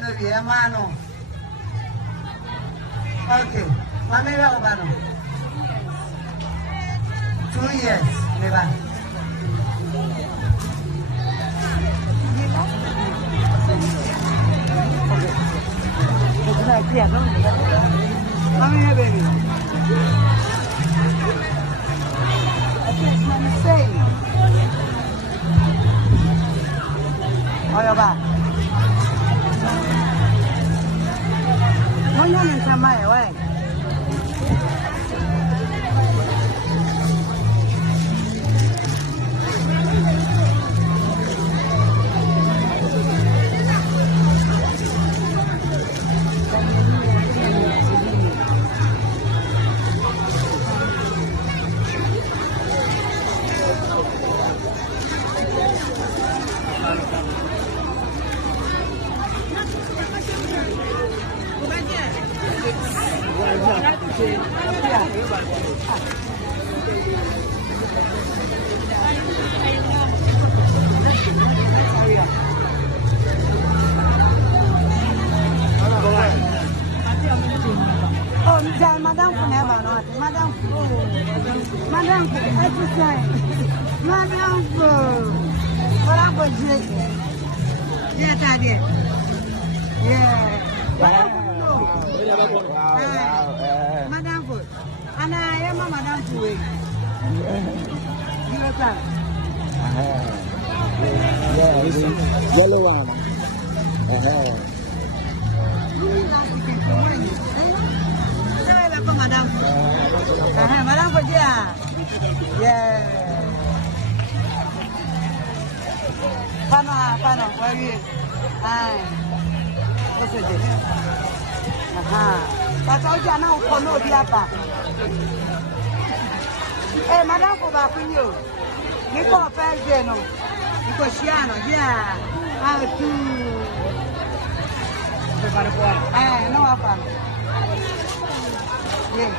no be a man. Okay. Mami wa ubano. 2 years. Never. Mami ya baby. I think mami say. Oh ya ba. Mo yan sa mai oi. Oh, madame for never not. Madame for Madame for every time. Madame for what about you? Yeah, Daddy. Yeah. Madame for and I am a Madame for it. Yellow one. Madam. Madam for yeah. Pana, where are you? What's it? That's all you know for no diapa. Hey, Madam for Bapunyo. You call Pelgeno. Because Shiano, yeah. How to. No, apa. Yeah.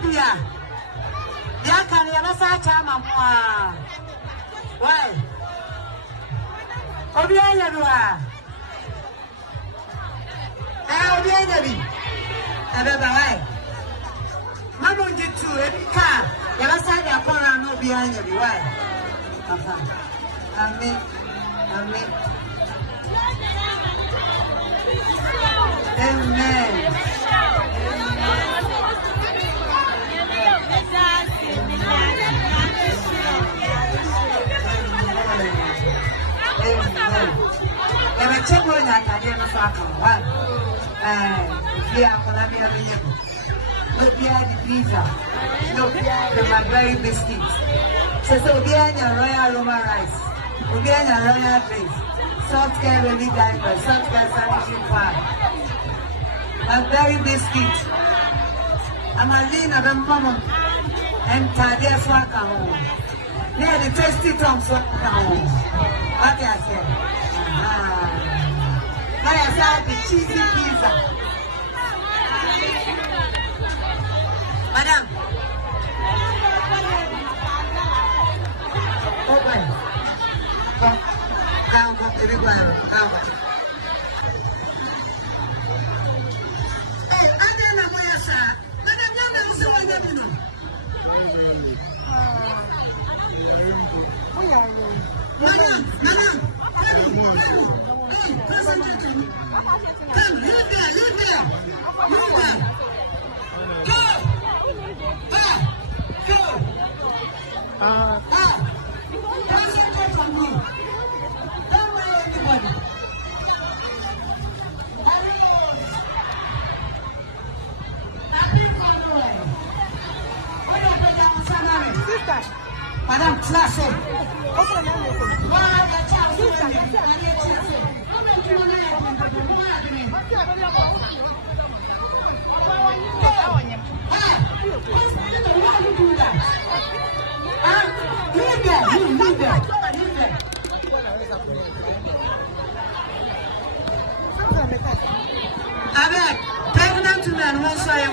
bia. Ya kan ya basa chama mwa. Why? Obi anya biwa. Obi anya bi. Ebe ba why? Mama njitu ebika. Ya basa ya kora no obi anya bi why? Amen. Amen. Amen. Check on that. I didn't fuck one. No, the pizza. No, the Magari biscuits. So, we are your royal Roma rice. We are your royal drinks. Soft care ready diaper. Soft care sanitary pad. Magari biscuits. I'm a lean of a mama. And Tadia Swaka home. Near the tasty Tom Swaka home. What I said. I said the cheesy pizza. Madam. Open. Come, everybody. Come. Hey, I didn't know where you said. Madam, you're not so one of you. Madam. Come, live there. Go. Concentrate on me. Don't worry anybody. Sister. Madam, class it. Leave there. Avec, pregnant woman, one sorry,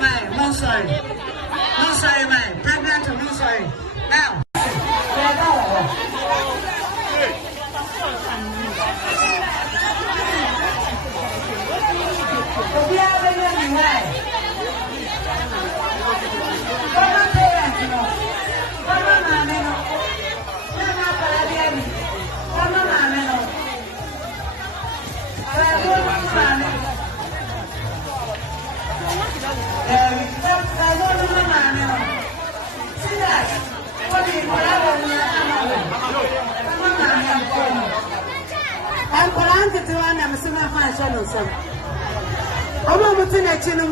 man. Pregnant to one sorry. Now. I'm going to do an Amazon fashion or something. I'm going to let you know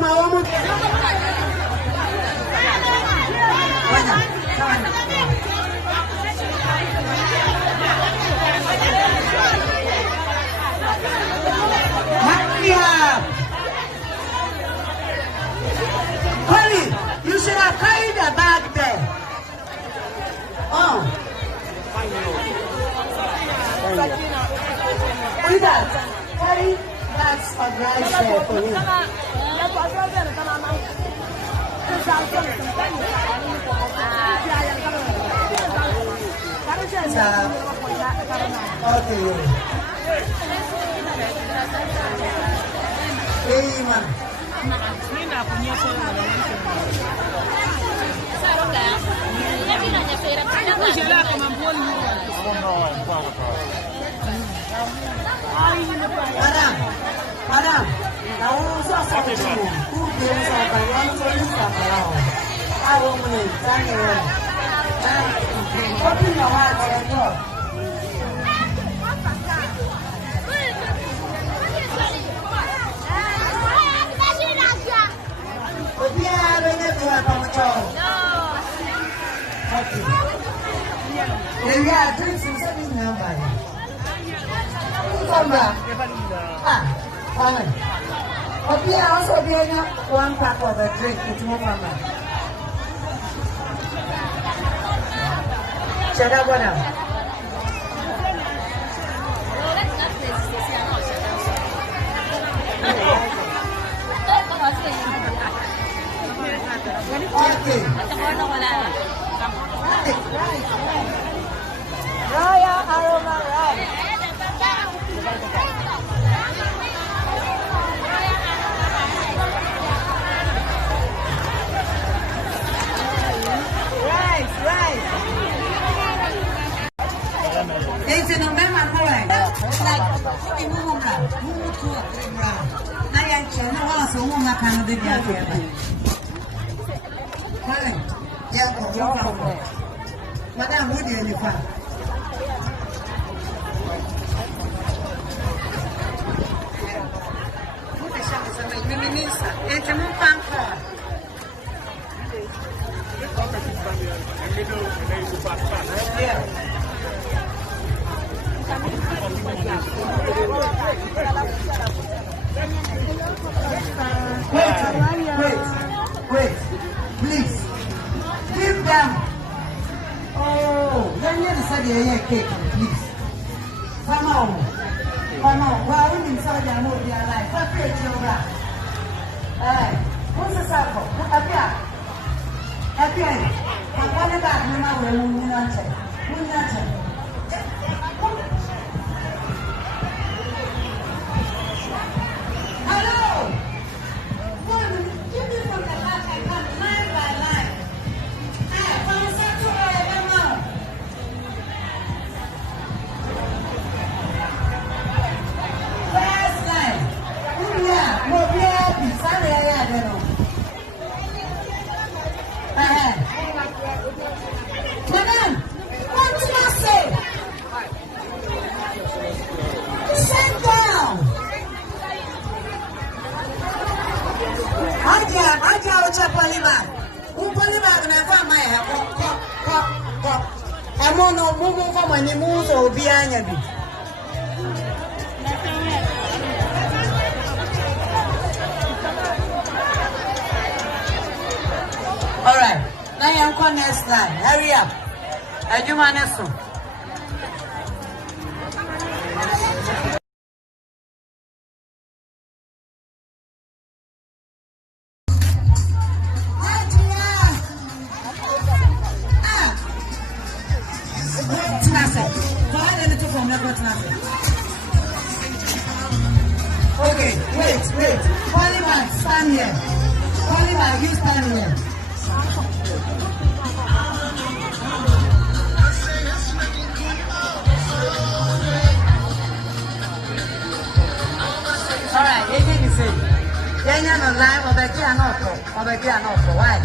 Honey, you should have carried the bag there. Oh. With that, carry bags of rice there for you. Madam, now who's also who gives up a young I won't believe Daniel. Open your heart and go. Yeah, drinks and something now, buddy. Come back. Fine. But yeah, also be one pack of a drink with more from that. Shut up, what up? Okay. Royal Aroma Rice. It's in November, like, in Mumma, Mumutua, I actually also Mumma kind of the Madame, would you any fun? It's a more fun car. Yeah. Wait, please, give them. Oh, let me decide your cake, please. Come on. Why would you say they know their life? What page you got? What's the circle? Appear. I'm going back now when we not check. Madam, what did I say? Sit down. Aja, ocha polybag. Polybag never my cup. I'm on no move for my news or behind you. All right. Now you're on next line. Hurry up. I do my next one. Okay, wait. Polyman, stand here. Polyman, you stand here. Alright, you can say, Kenya no live, or Becky are not, why?